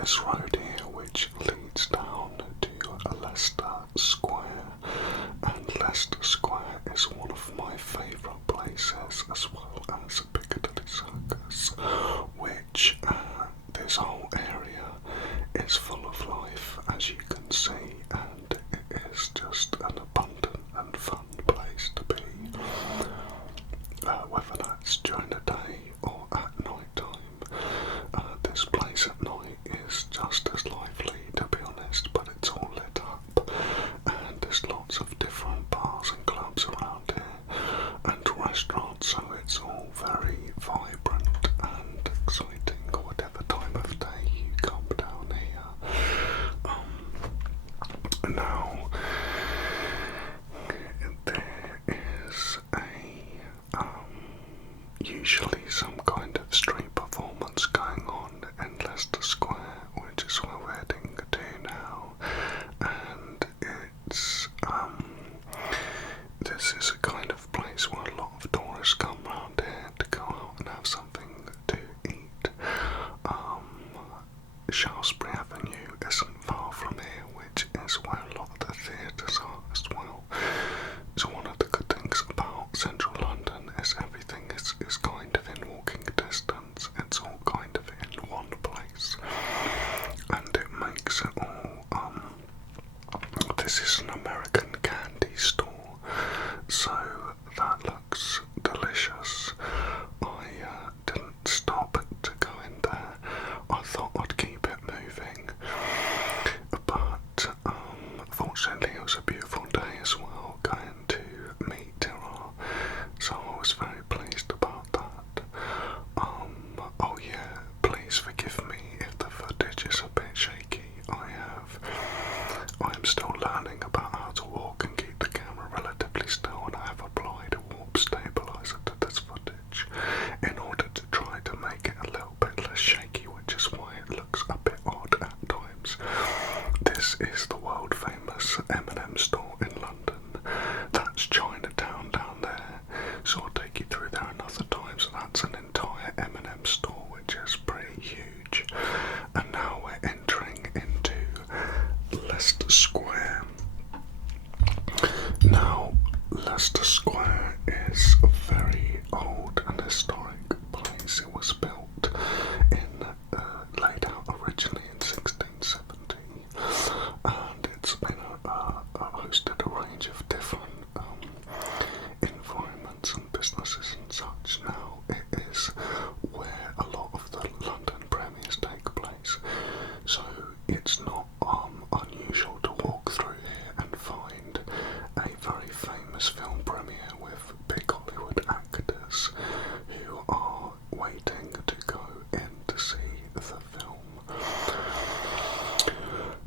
this road here which leads down to Leicester Square, and Leicester Square is one of my favourite places, as well as Piccadilly Circus, which this whole area is full of life, as you can see, and it is just an abundant and fun place to be, whether that's during the day or at night time. This place at night is just as lively, to be honest, but it's all lit up, and there's lots of different bars and clubs around here, and restaurants, so it's all very vibrant and exciting, whatever time of day you come down here. Now, there is usually some kind of street performance going on in Leicester Square, which is where we're heading to now, and it's this is a kind of place where a lot of tourists come round here to go out and have something to eat. Shaftesbury Avenue isn't far from here, which is where a lot of the theatres are as well. So one of the good things about central London is everything is kind of in walking distance. It's all kind of in one place, and it makes it all. This is an American candy store, so that looks delicious. I didn't stop to go in there. I thought I'd keep it moving, but fortunately it was a beautiful day as well, going to meet Tyrrell, so I was very pleased about that. Oh yeah, please forgive me if the footage is a bit shaky. I am still learning about how to walk and keep the camera relatively still, and I have applied a warp stabilizer to this footage in order to try to make it a little bit less shaky, which is why it looks a bit odd at times. This is the world famous M&M store in London. That's Chinatown down there, so I'll take you through there another time. So that's an entire M&M store, which is pretty huge. And now we're entering into Leicester Square. Now, Leicester Square is a very old and historic place. It was built laid out originally in 1670, and it's been hosted a range of different environments and businesses and such. Now, it is where a lot of the London premieres take place, so it's not unusual to walk through here and find a very famous film premiere with big Hollywood actors who are waiting to go in to see the film.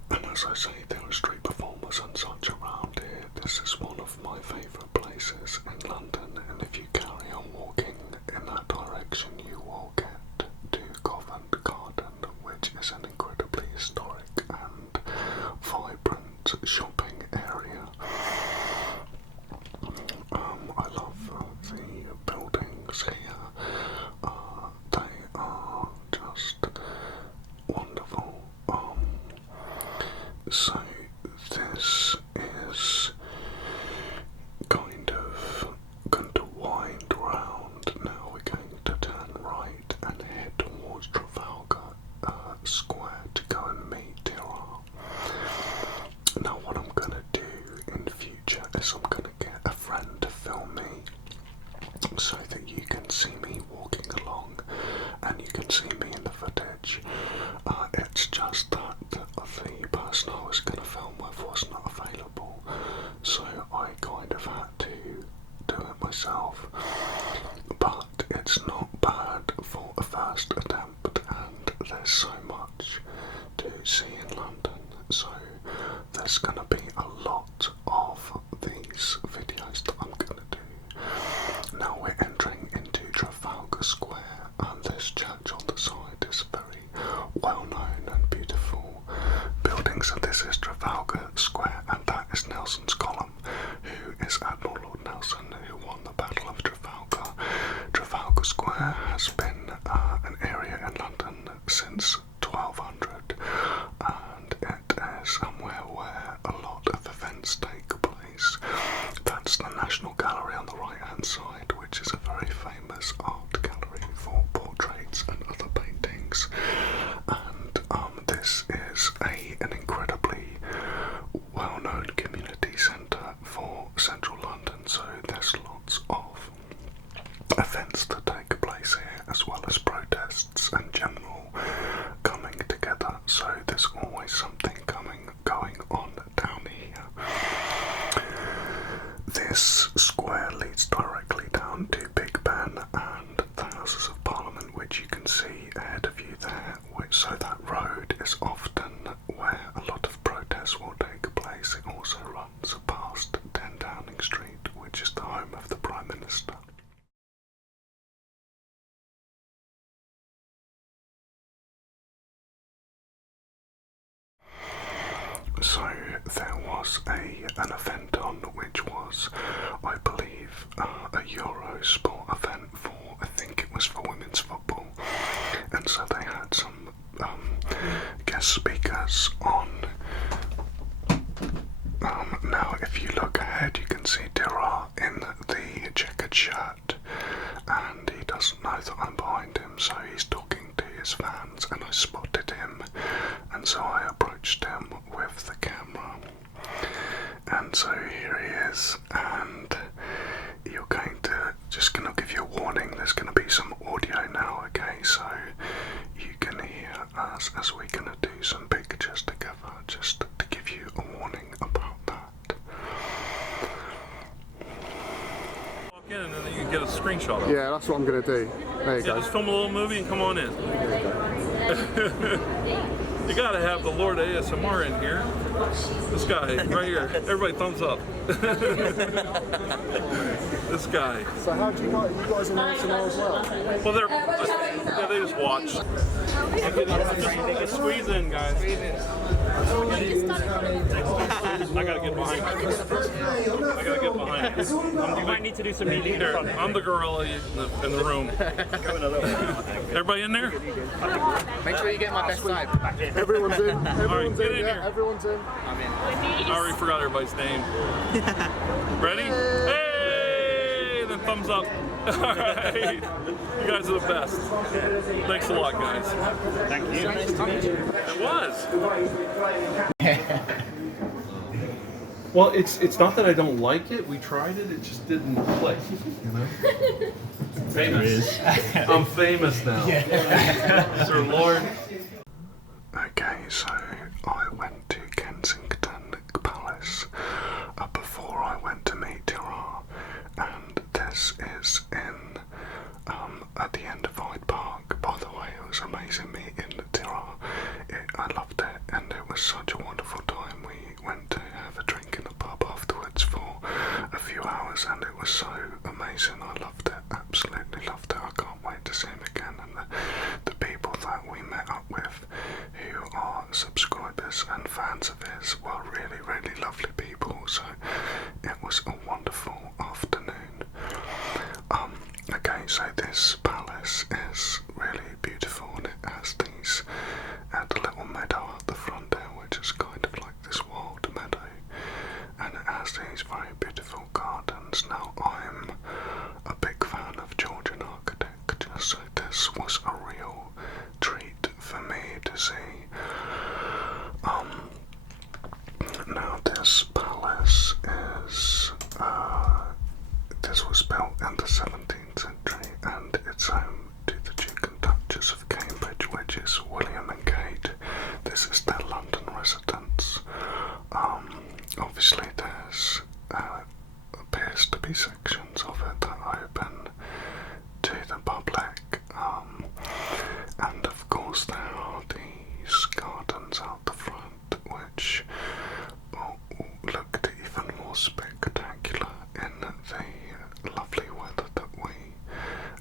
And as I say, there are street performers and such around here. This is one of my favourite places in London, and if you carry on walking in that direction, you will get to Covent Garden, which is an incredibly historic and vibrant shopping area. I love the buildings here. They are just wonderful. So this is kind of going to wind round. Now we're going to turn right and head towards Trafalgar Square to go and meet Tyrrell. Now what I'm going to do in the future is I'm going to get a friend to film me, so that you can see me walking along and you can see me in the footage. It's just that the person I was going to film with was not available, so I kind of had to do it myself. But it's not bad for a first attempt, and there's so much to see in London, so there's going to be a lot of these videos that I'm going to do. Now we're entering into Trafalgar Square, and this church on the side is very well known and beautiful building. So this is Trafalgar Square, and that is Nelson's Column, who is Admiral Lord Nelson, who won the Battle of Trafalgar. Trafalgar Square has been an area in London since 1200, buildings. And this is an incredibly well-known community centre for central London, so there's lots of events that take place here, as well as protests and general coming together, so there's always something going on down here. This square leads directly down to Big Ben and the Houses of Parliament, which you can see ahead of you there, so that road is often where a lot of protests will take place. It also runs past 10 Downing Street, which is the home of the Prime Minister. So there was an event on which was, I believe, a Eurosport event for, I think it was for women's football, and so they had some guest speakers on. Now if you look ahead you can see Dira in the checkered shirt, and he doesn't know that I'm behind him, so he's talking to his fans, and I spotted him, and so I approached him with the camera, and so here he is, and you're just going to give you a warning, there's going to be some audio now, okay, so you can hear us as we're going to do some pictures together, just to give you a warning about that. Walk in and then you can get a screenshot of it. Yeah, that's what I'm going to do. There you go. Just film a little movie and come on in. You gotta have the Lord ASMR in here. This guy right here. Everybody thumbs up. This guy. So how do you guys in ASMR as well? Well, they just watch. Just squeeze in, guys. I gotta get behind. You might need to do some reading. Here, I'm the gorilla in the room. Everybody in there? Make sure you get my best side. Everyone's in. Everyone's get in. in Yeah, here. everyone's in. I'm in. I already forgot everybody's name. Ready? Hey! Then thumbs up. Alright. You guys are the best. Thanks a lot, guys. Thank you. It was. Well, it's not that I don't like it. We tried it. It just didn't click. You know. Famous. I'm famous now. Sir Lord. Okay, so I went to Kensington Palace before I went to meet Dira, and this is in at the end of Hyde Park. By the way, it was amazing meeting Dira. I loved it, and it was such a wonderful time. We went to have a drink in a pub afterwards for a few hours, and it was so amazing. I loved it, absolutely loved it. I can't wait to see him again, and the people that we met up with who are subscribers and fans of his were really, really lovely people, so it was a wonderful afternoon. Okay, so this palace is really beautiful, and it has the little meadow at the front there, which is kind of like this wild meadow, and it has these very beautiful gardens. Now, I'm a big fan of Georgian architecture, so this was a real treat for me to see. Now this palace this was built in the 17th century, and it's home to the Duke and Duchess of Cambridge, which is William and Kate. This is their London residence. Obviously there's appears to be sections of it that are open to the public, and of course there are these gardens out the front which looked even more spectacular in the lovely weather that we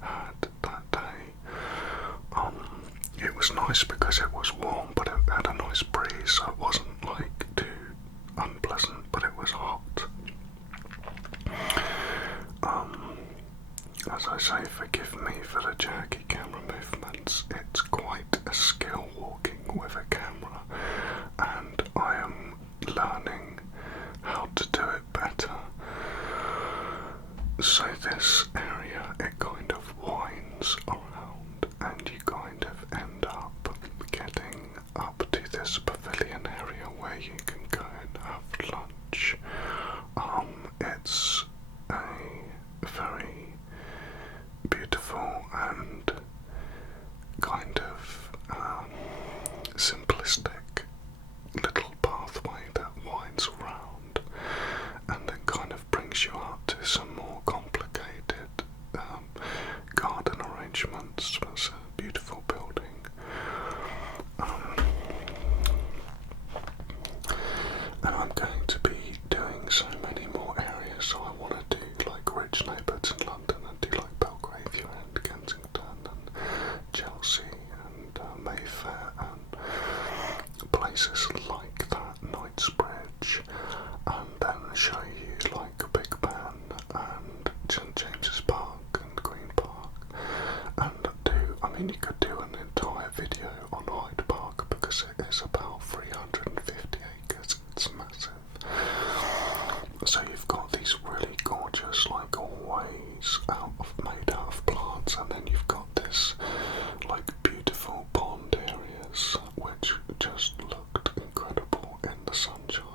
had that day. It was nice because it was warm, but it had a nice breeze, so it wasn't like too unpleasant, but it was hot. As I say, forgive me for the jerky camera movements. It's quite a skill walking with a camera, and I am learning how to do it better. So this area, it kind of winds around, and you kind of end up places like that Knightsbridge, and then show you like Big Ben and St James's Park and Green Park, and you could do an entire video on Hyde Park because it is about 350 acres, it's massive. So you've got these really gorgeous like hallways made out of plants, and then you've got this like beautiful pond areas which just looked incredible in the sunshine.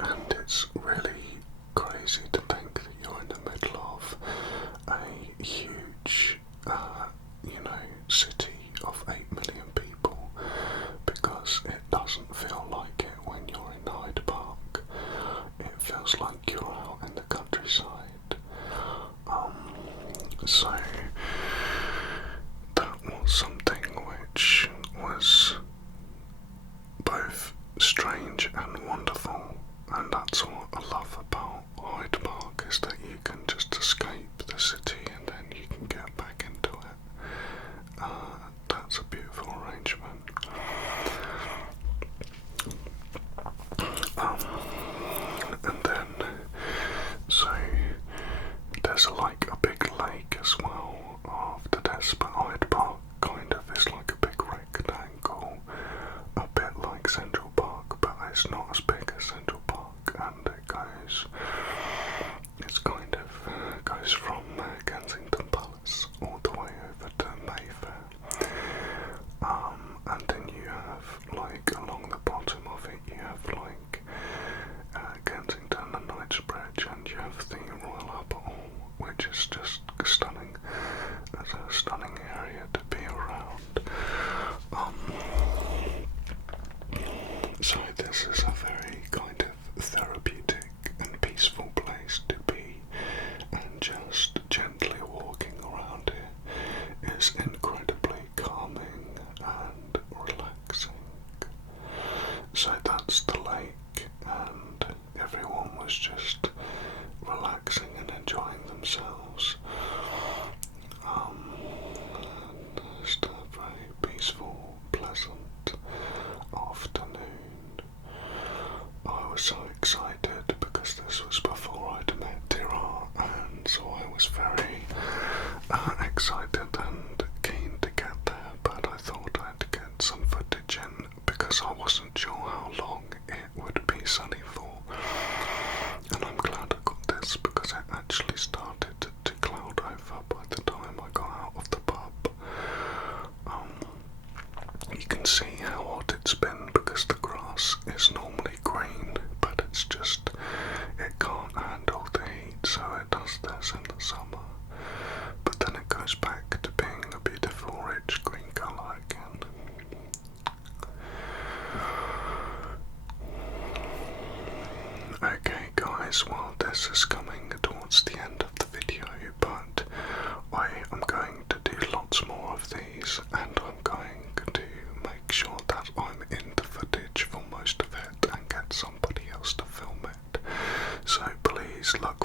And it's really crazy to think that you're in the middle of a huge, city of 8 million people, because it doesn't feel like it when you're in Hyde Park. It feels like you're out in the countryside. So that was something which was both strange and wonderful, and that's what I love about Hyde Park, is that you can just escape the city and then you can get back into it. That's a beautiful arrangement. And then, so there's like a big lake as well after this, but Hyde Park kind of is like a big rectangle, a bit like Central Park, but it's not as big as Central Park, and it goes from Kensington Palace all the way over to Mayfair. And then you have like along the bottom of it you have like Kensington and Knightsbridge, and you have the Royal Albert Hall, which is just stunning. It's a stunning area to be around. So this is a very kind of therapeutic and peaceful place to be, and just gently walking around here is incredibly calming and relaxing. So that's the lake, and everyone was just relaxing and enjoying themselves. And just a very peaceful, pleasant afternoon. I was so excited because this was before I'd met Tira, and so I was very excited and keen to get there, but I thought I'd get some footage in because I wasn't sure how long it would be sunny for. And I'm glad I got this because it actually started to cloud over by the time I got out of the pub. You can see how hot it's been because the grass is normally green, but it's just, it can't handle the heat, so it does this in the summer. But then it goes back to being a beautiful rich green colour again. Okay guys, well this is coming towards the end of the video, but I am going to do lots more of these, and I'm going to make sure that I'm in the footage for most of it and get somebody else to film it. So please look